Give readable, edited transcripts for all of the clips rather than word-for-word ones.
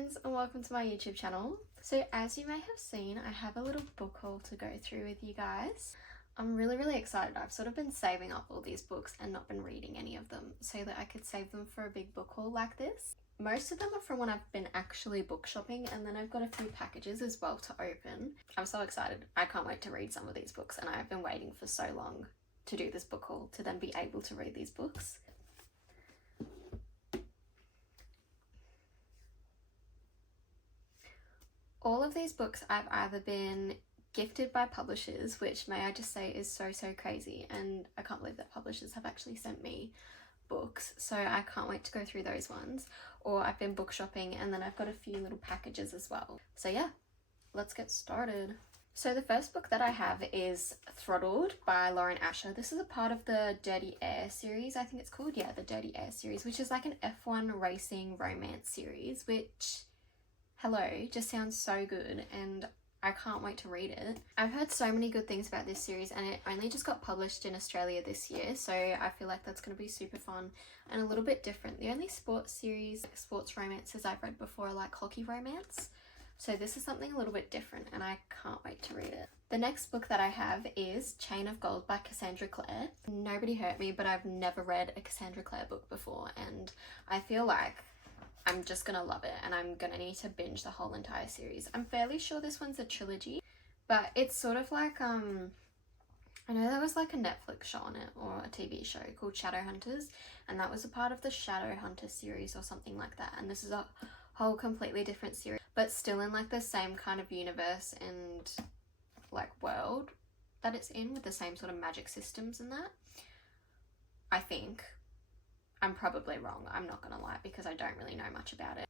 friends and welcome to my YouTube channel. So as you may have seen, I have a little book haul to go through with you guys. I'm really excited. I've sort of been saving up all these books and not been reading any of them so that I could save them for a big book haul like this. Most of them are from when I've been actually book shopping, and then I've got a few packages as well to open. I'm so excited. I can't wait to read some of these books, and I've been waiting for so long to do this book haul to then be able to read these books. All of these books I've either been gifted by publishers, which may I just say is so crazy, and I can't believe that publishers have actually sent me books, so I can't wait to go through those ones, or I've been book shopping and then I've got a few little packages as well. So yeah, let's get started. So the first book that I have is Throttled by Lauren Asher. This is a part of the Dirty Air series, I think it's called. Yeah, the Dirty Air series, which is like an F1 racing romance series, which, hello, just sounds so good and I can't wait to read it. I've heard so many good things about this series, and it only just got published in Australia this year, so I feel like that's going to be super fun and a little bit different. The only sports romances I've read before are like hockey romance, so this is something a little bit different and I can't wait to read it. The next book that I have is Chain of Gold by Cassandra Clare. Nobody hurt me, but I've never read a Cassandra Clare book before, and I feel like I'm just gonna love it and I'm gonna need to binge the whole entire series. I'm fairly sure this one's a trilogy, but it's sort of like, I know there was like a Netflix show on it, or a TV show called Shadowhunters, and that was a part of the Shadowhunters series or something like that, and this is a whole completely different series, but still in like the same kind of universe and like world that it's in, with the same sort of magic systems and that. I think. I'm probably wrong, I'm not gonna lie, because I don't really know much about it.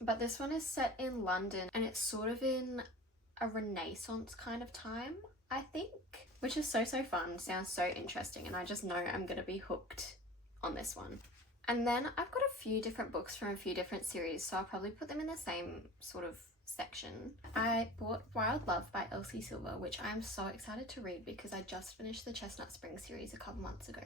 But this one is set in London, and it's sort of in a Renaissance kind of time, I think, which is so fun, sounds so interesting, and I just know I'm gonna be hooked on this one. And then I've got a few different books from a few different series, so I'll probably put them in the same sort of section. I bought Wild Love by Elsie Silver, which I'm so excited to read because I just finished the Chestnut Springs series a couple months ago,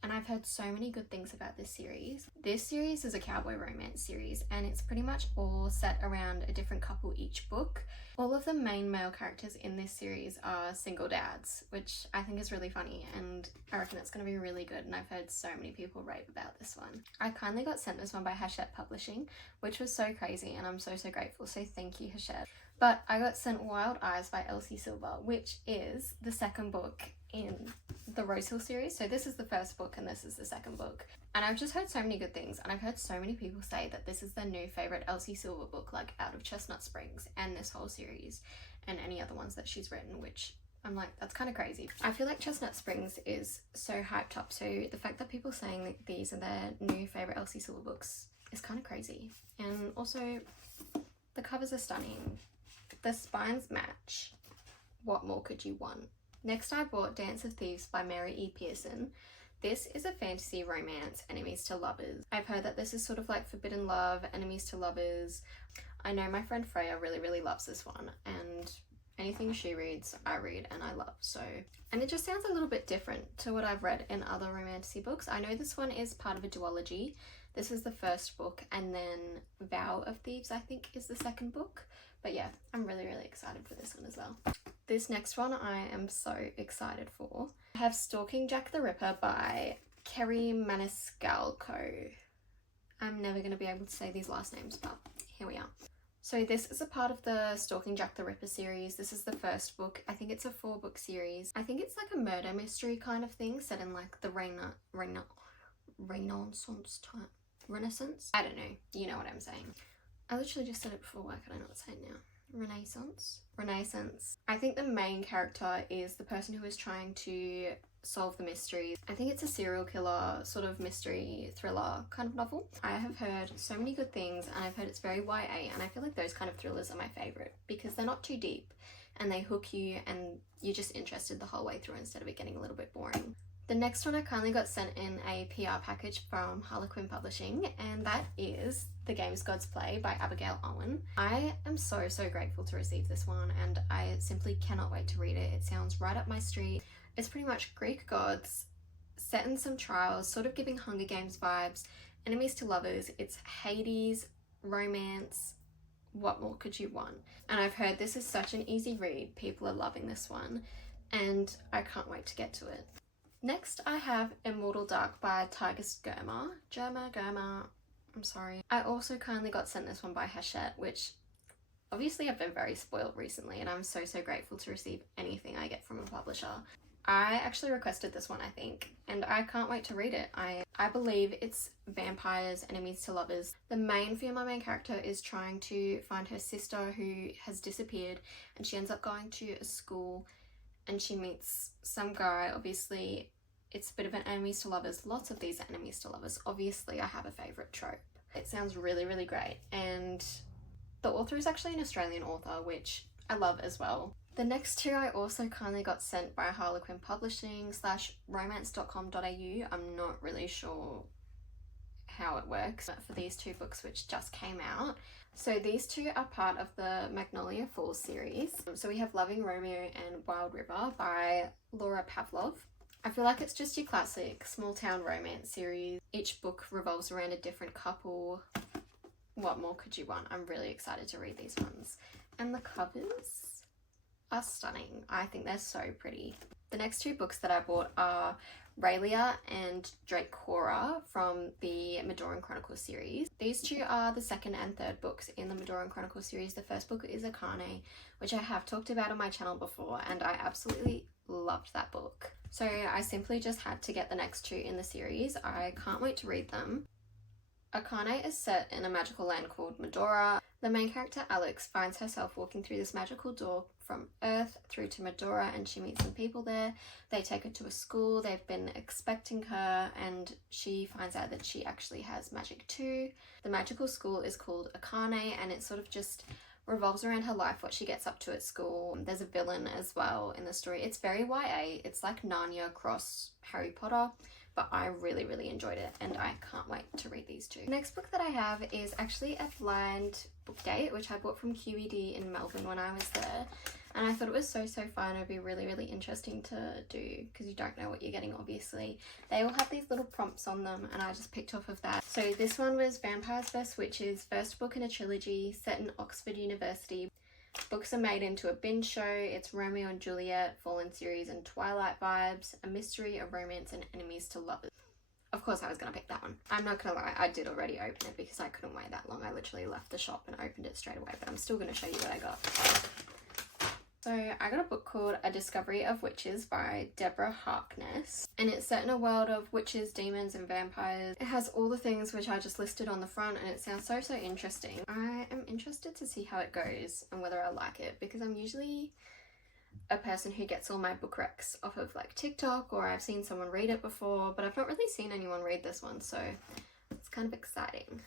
and I've heard so many good things about this series. This series is a cowboy romance series, and it's pretty much all set around a different couple each book. All of the main male characters in this series are single dads, which I think is really funny, and I reckon it's going to be really good, and I've heard so many people rave about this one. I kindly got sent this one by Hachette Publishing, which was so crazy, and I'm so grateful, so thank you, Hachette. But I got sent Wild Eyes by Elsie Silver, which is the second book in the Rosehill series. So this is the first book and this is the second book, and I've just heard so many good things, and I've heard so many people say that this is their new favorite Elsie Silver book, like out of Chestnut Springs and this whole series and any other ones that she's written, which I'm like, that's kind of crazy. I feel like Chestnut Springs is so hyped up, so the fact that people saying that these are their new favorite Elsie Silver books is kind of crazy. And also the covers are stunning, the spines match. What more could you want? Next, I bought Dance of Thieves by Mary E. Pearson. This is a fantasy romance, enemies to lovers. I've heard that this is sort of like forbidden love, enemies to lovers. I know my friend Freya really loves this one, and anything she reads, I read and I love, so. And it just sounds a little bit different to what I've read in other romantasy books. I know this one is part of a duology. This is the first book, and then Vow of Thieves, I think, is the second book. But yeah, I'm really excited for this one as well. This next one I am so excited for. I have Stalking Jack the Ripper by Kerry Maniscalco. I'm never going to be able to say these last names, but here we are. So this is a part of the Stalking Jack the Ripper series. This is the first book. I think it's a 4-book series. I think it's like a murder mystery kind of thing set in like the Renaissance time. Renaissance? I don't know. You know what I'm saying. I literally just said it before, why can I not say it now? Renaissance. I think the main character is the person who is trying to solve the mysteries. I think it's a serial killer sort of mystery thriller kind of novel. I have heard so many good things, and I've heard it's very YA, and I feel like those kind of thrillers are my favourite because they're not too deep and they hook you and you're just interested the whole way through instead of it getting a little bit boring. The next one I kindly got sent in a PR package from Harlequin Publishing, and that is The Games Gods Play by Abigail Owen. I am so grateful to receive this one, and I simply cannot wait to read it. It sounds right up my street. It's pretty much Greek gods set in some trials, sort of giving Hunger Games vibes, enemies to lovers. It's Hades romance. What more could you want? And I've heard this is such an easy read. People are loving this one, and I can't wait to get to it. Next, I have Immortal Dark by Tigris Germa. I'm sorry. I also kindly got sent this one by Hachette, which obviously I've been very spoiled recently, and I'm so grateful to receive anything I get from a publisher. I actually requested this one, I think, and I can't wait to read it. I believe it's vampires, enemies to lovers. The main female main character is trying to find her sister who has disappeared, and she ends up going to a school and she meets some guy. Obviously, it's a bit of an enemies to lovers. Lots of these are enemies to lovers. Obviously, I have a favourite trope. It sounds really great, and the author is actually an Australian author, which I love as well. The next two I also kindly got sent by Harlequin Publishing / romance.com.au. I'm not really sure how it works for these two books which just came out. So these two are part of the Magnolia Falls series. So we have Loving Romeo and Wild River by Laura Pavlov. I feel like it's just your classic small town romance series. Each book revolves around a different couple. What more could you want? I'm really excited to read these ones. And the covers are stunning. I think they're so pretty. The next two books that I bought are Raylia and Dracora from the Madoran Chronicles series. These two are the second and third books in the Madoran Chronicles series. The first book is Akane, which I have talked about on my channel before, and I absolutely loved that book. So I simply just had to get the next two in the series. I can't wait to read them. Akane is set in a magical land called Medora. The main character, Alex, finds herself walking through this magical door from Earth through to Medora, and she meets some people there. They take her to a school. They've been expecting her, and she finds out that she actually has magic too. The magical school is called Akane, and it sort of just revolves around her life, what she gets up to at school. There's a villain as well in the story. It's very YA. It's like Narnia cross Harry Potter. But I really enjoyed it, and I can't wait to read these two. The next book that I have is actually a blind book date, which I bought from QED in Melbourne when I was there, and I thought it was so fun. It'd be really interesting to do, because you don't know what you're getting, obviously. They all have these little prompts on them, and I just picked off of that. So this one was Vampires vs Witches, first book in a trilogy set in Oxford University. Books are made into a binge show. It's Romeo and Juliet, Fallen series and Twilight vibes, a mystery, a romance, and enemies to lovers. Of course I was going to pick that one. I'm not going to lie, I did already open it because I couldn't wait that long. I literally left the shop and opened it straight away, but I'm still going to show you what I got. So I got a book called A Discovery of Witches by Deborah Harkness, and it's set in a world of witches, demons, and vampires. It has all the things which I just listed on the front, and it sounds so interesting. I am interested to see how it goes and whether I like it, because I'm usually a person who gets all my book recs off of like TikTok, or I've seen someone read it before, but I've not really seen anyone read this one, so it's kind of exciting.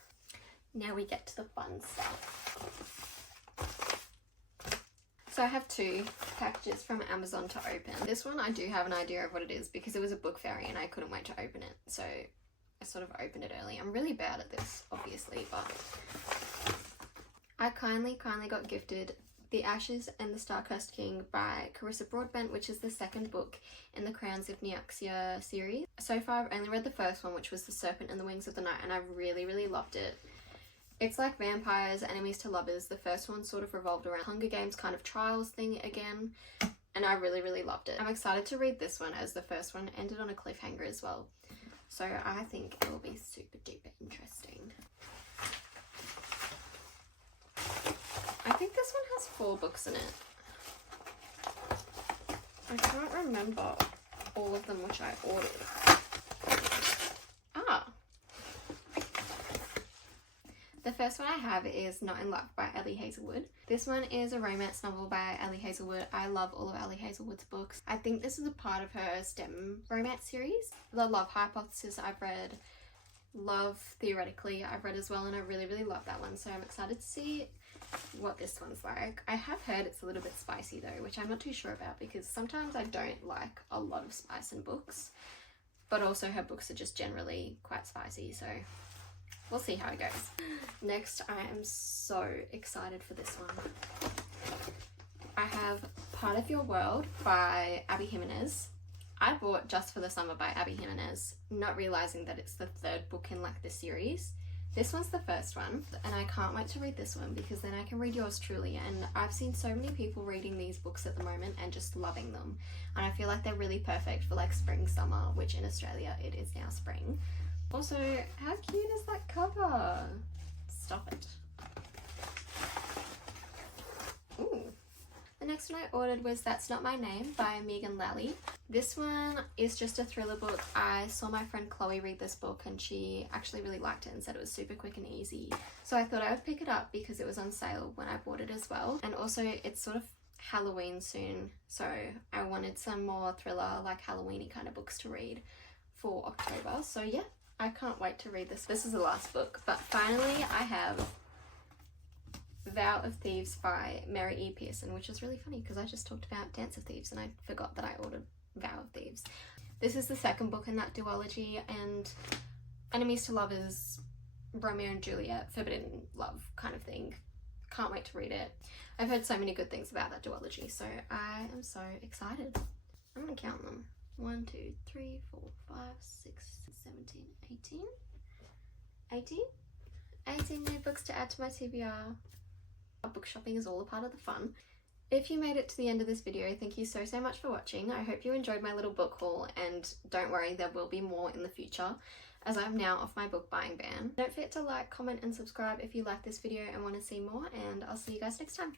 Now we get to the fun stuff. So I have two packages from Amazon to open. This one I do have an idea of what it is because it was a book fairy and I couldn't wait to open it. So I sort of opened it early. I'm really bad at this, obviously, but I kindly got gifted The Ashes and the Star-Cursed King by Carissa Broadbent, which is the second book in the Crowns of Nyaxia series. So far I've only read the first one, which was The Serpent and the Wings of the Night, and I really loved it. It's like vampires, enemies to lovers. The first one sort of revolved around Hunger Games kind of trials thing again, and I really loved it. I'm excited to read this one as the first one ended on a cliffhanger as well. So I think it will be super duper interesting. I think this one has 4 books in it. I can't remember all of them which I ordered. The first one I have is Not in Love by Ellie Hazelwood. This one is a romance novel by Ellie Hazelwood. I love all of Ellie Hazelwood's books. I think this is a part of her STEM romance series. The Love Hypothesis I've read, Love Theoretically I've read as well, and I really love that one, so I'm excited to see what this one's like. I have heard it's a little bit spicy though, which I'm not too sure about because sometimes I don't like a lot of spice in books, but also her books are just generally quite spicy, so we'll see how it goes. Next, I am so excited for this one. I have Part of Your World by Abby Jimenez. I bought Just for the Summer by Abby Jimenez, not realizing that it's the third book in like the series. This one's the first one, and I can't wait to read this one because then I can read yours truly. And I've seen so many people reading these books at the moment and just loving them. And I feel like they're really perfect for like spring, summer, which in Australia it is now spring. Also, how cute is that cover? Stop it. Ooh. The next one I ordered was That's Not My Name by Megan Lally. This one is just a thriller book. I saw my friend Chloe read this book and she actually really liked it and said it was super quick and easy. So I thought I would pick it up because it was on sale when I bought it as well. And also it's sort of Halloween soon, so I wanted some more thriller, like Halloween-y kind of books to read for October. So yeah, I can't wait to read this. This is the last book, but finally I have Vow of Thieves by Mary E. Pearson, which is really funny because I just talked about Dance of Thieves and I forgot that I ordered Vow of Thieves. This is the second book in that duology, and enemies to lovers, Romeo and Juliet, forbidden love kind of thing. Can't wait to read it. I've heard so many good things about that duology, so I am so excited. I'm gonna count them. 1, 2, 3, 4, 5, 6, 17, 18. 18 new books to add to my TBR. Book shopping is all a part of the fun. If you made it to the end of this video, thank you so much for watching. I hope you enjoyed my little book haul, and don't worry, there will be more in the future as I'm now off my book buying ban. Don't forget to like, comment and subscribe if you like this video and want to see more, and I'll see you guys next time.